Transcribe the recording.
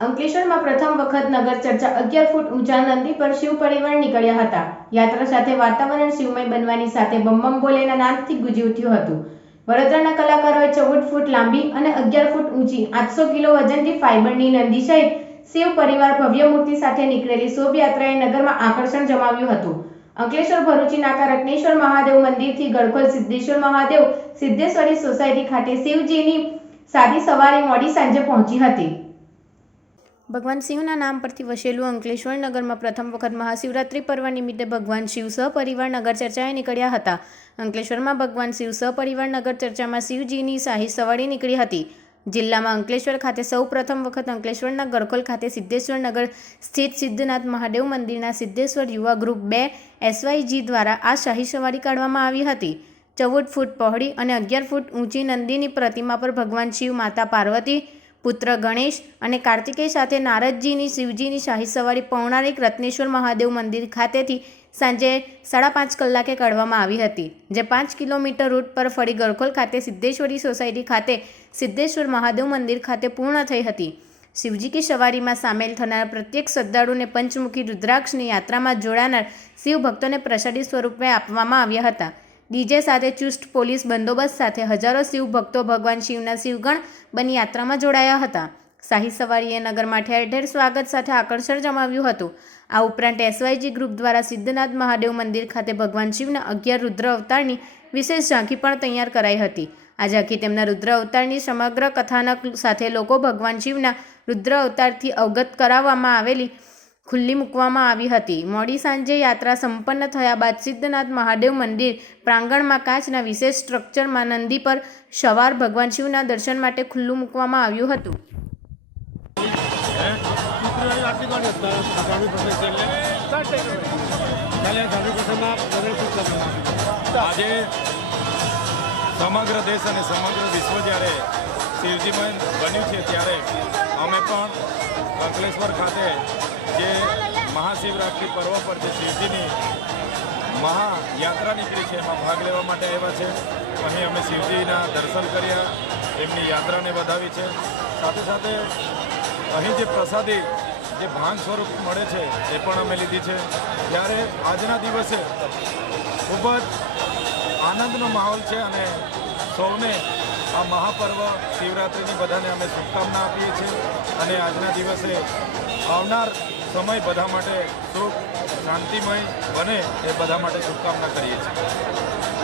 અંકલેશ્વરમાં પ્રથમ વખત નગર ચર્ચા અગિયાર ફૂટ ઊંચા નંદી પર શિવ પરિવાર નીકળ્યા હતા. યાત્રા સાથે વાતાવરણ શિવમય બનવાની સાથે બમ્બમ બોલેના નાદથી ગુજી ઉઠ્યું હતું. વડોદરાના કલાકારોએ ચૌદ ફૂટ લાંબી અને અગિયાર ફૂટ ઊંચી આઠસો કિલો વજનથી ફાઇબરની નંદી સહિત શિવ પરિવાર ભવ્ય મૂર્તિ સાથે નીકળેલી શોભયાત્રાએ નગરમાં આકર્ષણ જમાવ્યું હતું. અંકલેશ્વર, ભરૂચી, નાકા, રત્નેશ્વર મહાદેવ મંદિરથી ગળખોલ સિદ્ધેશ્વર મહાદેવ સિદ્ધેશ્વરી સોસાયટી ખાતે શિવજીની સાદી સવારે મોડી સાંજે પહોંચી હતી. ભગવાન શિવના નામ પરથી વસેલું અંકલેશ્વર નગરમાં પ્રથમ વખત મહાશિવરાત્રિ પર્વ નિમિત્તે ભગવાન શિવ સહપરિવાર નગર ચર્ચાએ નીકળ્યા હતા. અંકલેશ્વરમાં ભગવાન શિવ સહપરિવાર નગર ચર્ચામાં શિવજીની શાહી સવારી નીકળી હતી. જિલ્લામાં અંકલેશ્વર ખાતે સૌ પ્રથમ વખત અંકલેશ્વરના ગરખોલ ખાતે સિદ્ધેશ્વર નગર સ્થિત સિદ્ધનાથ મહાદેવ મંદિરના સિદ્ધેશ્વર યુવા ગ્રુપ બે એસવાયજી દ્વારા આ શાહી સવારી કાઢવામાં આવી હતી. ચૌદ ફૂટ પહોળી અને અગિયાર ફૂટ ઊંચી નંદીની પ્રતિમા પર ભગવાન શિવ માતા પાર્વતી પુત્ર ગણેશ અને કાર્તિકેય સાથે નારદજીની શિવજીની શાહી સવારી પૌરાણિક રત્નેશ્વર મહાદેવ મંદિર ખાતેથી સાંજે સાડા પાંચ કલાકે કાઢવામાં આવી હતી, જે પાંચ કિલોમીટર રૂટ પર ફરી ગરખોલ ખાતે સિદ્ધેશ્વરી સોસાયટી ખાતે સિદ્ધેશ્વર મહાદેવ મંદિર ખાતે પૂર્ણ થઈ હતી. શિવજી કી સવારીમાં સામેલ થનાર પ્રત્યેક શ્રદ્ધાળુને પંચમુખી રુદ્રાક્ષની યાત્રામાં જોડાનાર શિવ ભક્તોને પ્રસાદી સ્વરૂપે આપવામાં આવ્યા હતા. ડીજે સાથે ચુસ્ત પોલીસ બંદોબસ્ત સાથે હજારો શિવ ભક્તો ભગવાન શિવના શિવગણ બની યાત્રામાં જોડાયા હતા. શાહી સવારીએ નગરમાં ઠેર ઠેર સ્વાગત સાથે આકર્ષણ જમાવ્યું હતું. આ ઉપરાંત એસવાયજી ગ્રુપ દ્વારા સિદ્ધનાથ મહાદેવ મંદિર ખાતે ભગવાન શિવના અગિયાર રુદ્ર અવતારની વિશેષ ઝાંખી પણ તૈયાર કરાઈ હતી. આ ઝાંખી તેમના રુદ્ર અવતારની સમગ્ર કથાનક સાથે લોકો ભગવાન શિવના રુદ્ર અવતારથી અવગત કરાવવામાં આવેલી ખુલ્લી મૂકવામાં આવી હતી. મોડી સાંજે યાત્રા સંપન્ન થયા બાદ સિદ્ધનાથ મહાદેવ મંદિર પ્રાંગણમાં કાચના વિશેષ સ્ટ્રક્ચરમાં નંદી પર સવાર ભગવાન શિવના દર્શન માટે ખુલ્લું મૂકવામાં આવ્યું હતું. આજે સમગ્ર દેશ અને સમગ્ર વિશ્વ જ્યારે શિવજીમય બન્યું છે, ત્યારે અમે પણ અંકલેશ્વર ખાતે જે મહાશિવરાત્રિ પર્વ પર જે શિવજીની મહાયાત્રા નીકળી છે, એમાં ભાગ લેવા માટે આવ્યા છે. અહીં અમે શિવજીના દર્શન કર્યા, એમની યાત્રાને વધાવી છે. સાથે સાથે અહીં જે પ્રસાદી, જે ભાંગ સ્વરૂપ મળે છે, એ પણ અમે લીધી છે. ત્યારે આજના દિવસે ખૂબ જ આનંદનો માહોલ છે અને સૌને આ મહાપર્વ શિવરાત્રિની બધાને અમે શુભકામના આપીએ છીએ અને આજના દિવસે આવનાર સમય બધા માટે સુખ, શાંતિમય બને એ બધા માટે શુભકામના કરીએ છીએ.